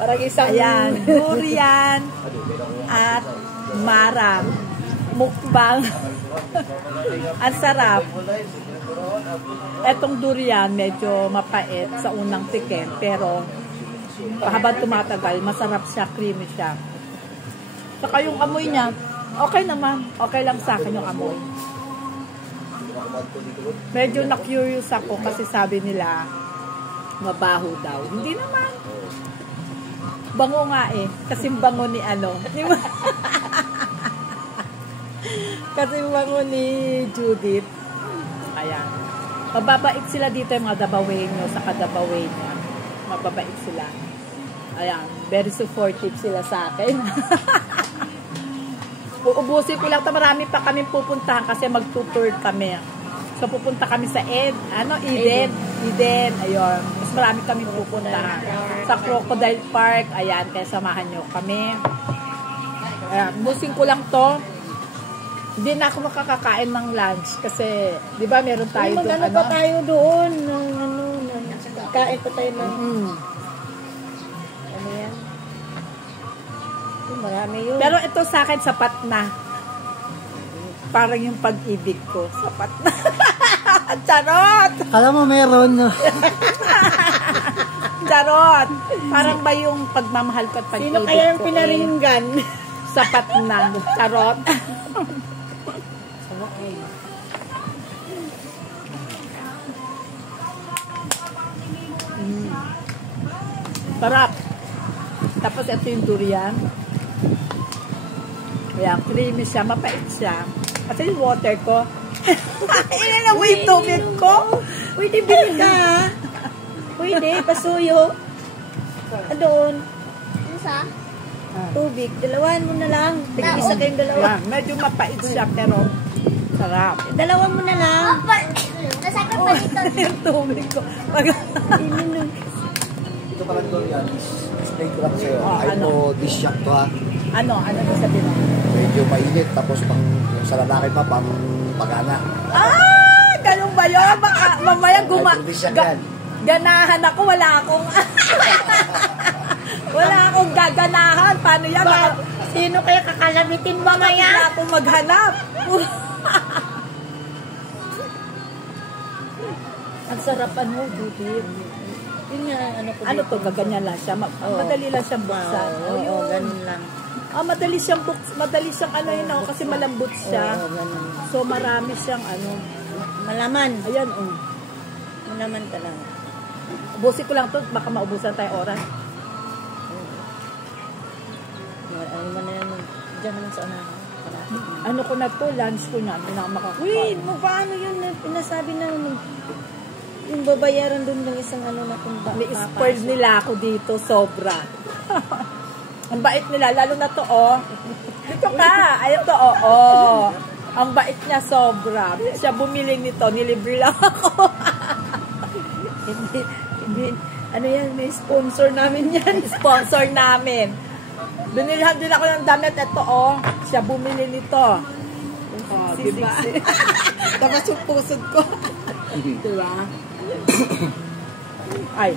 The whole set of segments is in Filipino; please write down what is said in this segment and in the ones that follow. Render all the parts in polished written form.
Parang isang... Ayan, durian at marang. Mukbang. Ang sarap. Etong durian, medyo mapait sa unang tikim. Pero, habang tumatagal, masarap siya, creamy siya. Saka yung amoy niya, okay naman. Okay lang sa akin yung amoy. Medyo na-curious ako kasi sabi nila, mabaho daw. Hindi naman. Bango nga eh. Kasi bango ni ano. Kasi bango ni Judith. Ayan. Mababait sila dito yung mga Dabawenyo sa Kadabawenyo. Mababait sila. Ayan. Very supportive sila sa akin. Uubusin ko lang. Marami pa kami pupuntahan kasi mag-tour kami. So pupunta kami sa Eden. Ayun. Mas marami kami pupuntahan. Sa Crocodile Park. Ayan. Kaya samahan nyo kami. Ayan. Ubusin ko lang to. Hindi na ako makakakain ng lunch kasi, di ba, meron tayo doon. Ano pa tayo doon? Kain pa tayo ng... Ano yan? Marami yun. Pero ito sa akin, sapat na. Parang yung pag-ibig ko. Sapat na. Charot! Alam mo, meron. Charot! Parang ba yung pagmamahal ko at pag-ibig ko? Sino kaya yung pinaringgan? Sapat na. Charot! Sarap. Tapos ito yung durian. Ayan, creamy siya, mapait siya. At yung water ko. Ininom mo yung tubig ko. Pwede bili ka. Pwede, pasuyo. Doon. Isa? Tubig. Dalawan mo na lang. Tig-isa kayong dalawa. Ayan, medyo mapait siya pero sarap. Dalawan mo na lang. Nasakit pa dito. Yung tubig ko. Ininom. Ito pala doon yan. Explain ko lang sa'yo. Oh, Ay ano? mo, this shock to ha. Ano ba sabihin mo? Medyo mainit. Tapos pang, yung sa lalaki pa, pang pagana. Ah! Ganun ba yun? Baka mamaya ganahan ako. Wala akong wala akong gaganahan. Paano yan? Baka, Sino kaya kakalamitin mo baka maya? bigla akong maghanap. Ang sarap ano, Judith. Yun nga, ano ko Ano to, gaganyan lang siya. Madali lang siyang buksan. Oo, ganun lang. Madali siyang ano yun ako kasi malambot siya. Oo, ganun. So marami siyang ano. Malaman. Ayan, Malaman talaga. Ubusin ko lang to, baka maubusan tayo oras. Ano man na yan. Diyan naman sa unahan. Ano ko na to, lunch ko na. Hindi na ako makakain. Wait, paano yun? Pinasabi na yung babayaran doon ng isang ano na kung ba. Ni-spoiled nila ako dito, sobra. Ang bait nila, lalo na to, Dito ka, ayun to, Ang bait niya, sobra. Siya bumili nito, nilibre lang ako. hindi, ano yan, may sponsor namin yan. Sponsor namin. Binilhan din ako ng damit, ito, Siya bumili nito. Diba? Tapos yung pusod ko. Diba? Ay,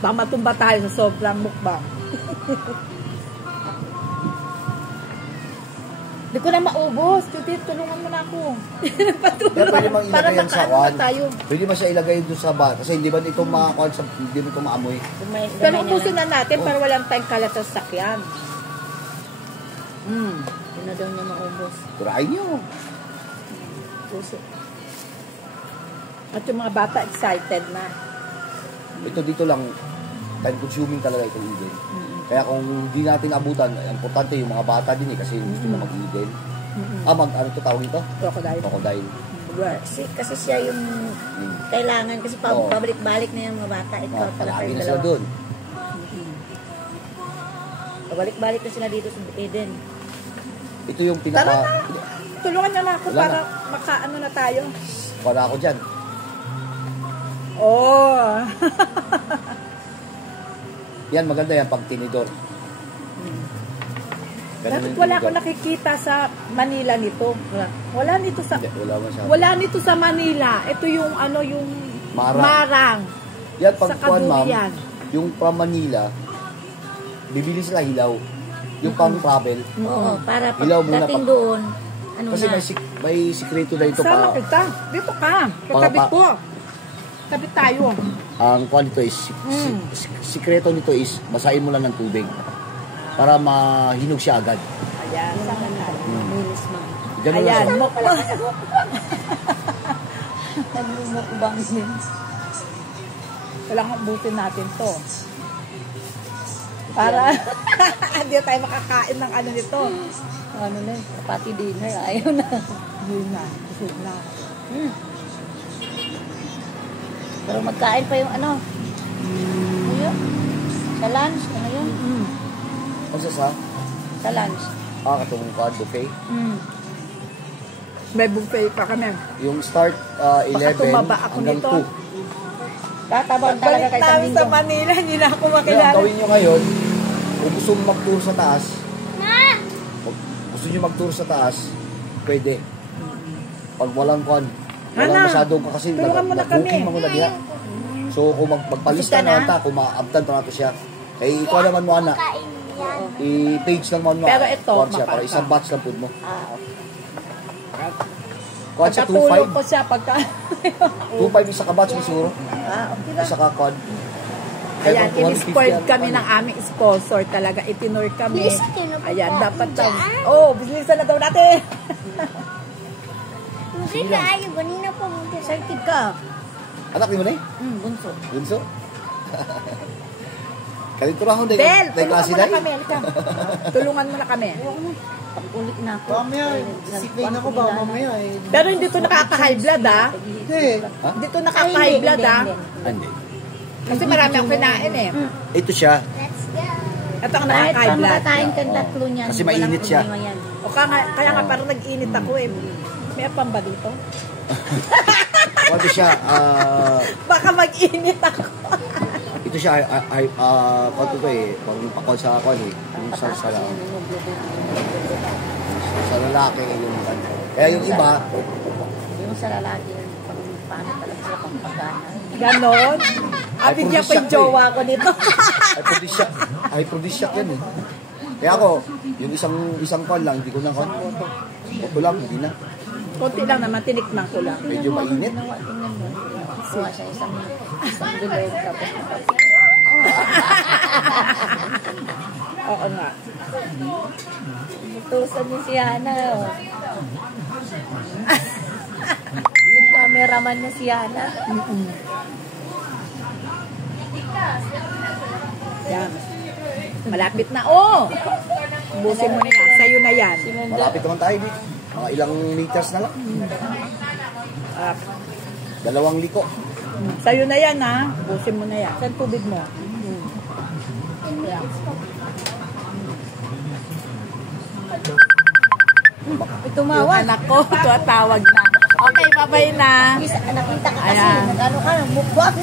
baka matumba tayo sa sobrang mukbang. Hindi ko na maubos. Judith, tulungan mo na ako. Pwede mang ilagay yan sa kwan. Tayo. Pwede mo siya ilagay doon sa bat. Kasi hindi ba ito makakon sa, hindi mo ito maamoy. Pero ubusin na natin para walang tayong kalat sa sakyan. Yun na daw niya maubos. Turahin nyo. Puso. At yung mga bata excited na. Ito dito lang, time consuming talaga itong Eden. Kaya kung hindi natin abutan, importante yung mga bata din kasi gusto na mag-Eden. Ano ito tawag ito? Crocodile. Crocodile. Kasi siya yung kailangan kasi pabalik-balik na yung mga bata. Ikaw Palagi na sila doon. Pabalik-balik na sila dito sa Eden. Ito yung pinaka... Tara na! Tulungan niya na ako Wala para na. makaano na tayo. Wala ako dyan. Yan, maganda yan pag tinidor. Bakit wala akong nakikita sa Manila nito? Wala nito sa... Hindi, Wala nito sa Manila. Ito yung ano, yung Marang. marang. Yan, Sa pag kuwan, ma'am, kadurian. yung from Manila, bibili sila hilaw. Yung pang travel. Oo, para Hilaw muna pagdating pa- doon, ano Kasi na. may sikreto na ito Sama pa. kita. Dito ka. Katabi Pa- ko. Tabi tayo. Ang kwan nito is, sikreto nito is, basahin mo lang ng tubig. Para mahinog siya agad. Ayan. Sama tayo. Minis mo. Ganun lang Ayan. siya. Mukbang. Nagmumukbang din. Kailangan ubusin natin to. Para hindi tayo makakain ng ano nito. Ano na eh, pati dinner, ayaw na. Yun na. Busog na. Pero magkain pa yung ano. Ano yun? Sa lunch, ano yun? Ano sa? Sa lunch. Katong kwan, buffet. May buffet pa kami. Yung start 11 tumaba ako hanggang nito. 2. Tatabang talaga Balik kay sa namin sa linggo. Manila, hindi na ako Kaya ang makilala. gawin nyo ngayon, kung gusto mo mag-tour sa taas, Ma! gusto nyo mag-tour sa taas, pwede. Pag walang kwan, walang Hana, masyadong kasi tulungan mo na kami. nag-booking mo na diya. So kung magpalista Busog ka na na? ta, kung ma-abtan pa nato siya, eh ikaw naman mo ana, Kain yan. i-page lang mo Pero ito, kwan siya, para mapaka. isang batch lang food mo. Ah, okay. Kwan siya, Pagkatulog 2.5. ko siya pagka... 2.5 isa ka batch mo siguro. Ah, okay lang. Isa ka kwan. Ayan, Kaya in-spoiled 150 kami yan, ng aming sponsor talaga. Itinur kami. Bilis natin na po Ayan, ba? dapat daw. Diyan? Oh, bilisan na daw natin. Hindi na ayaw. Ganina po. Excited ka. Anak, di mo na eh? Bunso. Bunso? Kaliturahan din. Bel, Dahil tulungan kasi mo na dahil. kami. Halika. Tulungan mo na kami. Pag-ulit na ako. Mamaya, siklain ako ba mamaya eh. Pero hindi to nakaka-high blood, ha? Hindi. Hindi to nakaka-high blood, ha? Hindi. Kasi marami akong kinain, eh. Ito siya. Let's go. Ito ang Kahit nakaka-high pa blood. makakain kang tatlo niyan. Kasi walang mainit siya. problema yan. O kaya nga parang nag-init ako, eh. May apam ba dito? Ito siya, Baka mag-init ako. ito siya, kwan to eh, pang pakon sa kwan eh. Yung sa lalaki, yung ano. Kaya yung iba, Yung sa lalaki, pag paano talaga sila pampagana. Ganon. Abigyan ko yung jowa ko nito. aphrodisiac yan eh. Kaya ako, yung isang kwan lang, hindi ko na kwan. Ito lang, hindi na. Kunti lang naman, tinikman ko lang. Medyo mainit. Tingnan mo. Kuha siya isang bilog tapos Oo nga. tusan niya si Hana. Oh. Yung cameraman niya si Hana. Yan. Malapit na. Oh! Busin mo na yan. Sa'yo na yan. Malapit naman tayo dito. Mga ilang meters na lang. Ah, 2 liko. sa'yo na yan, ha? Busin mo na yan. Saan tubig mo? Tumawa. Yung anak ko, tuwatawag na. Okay, bye-bye na. Nakita ka kasi. Ayan. Nag-ano ka, mukbang.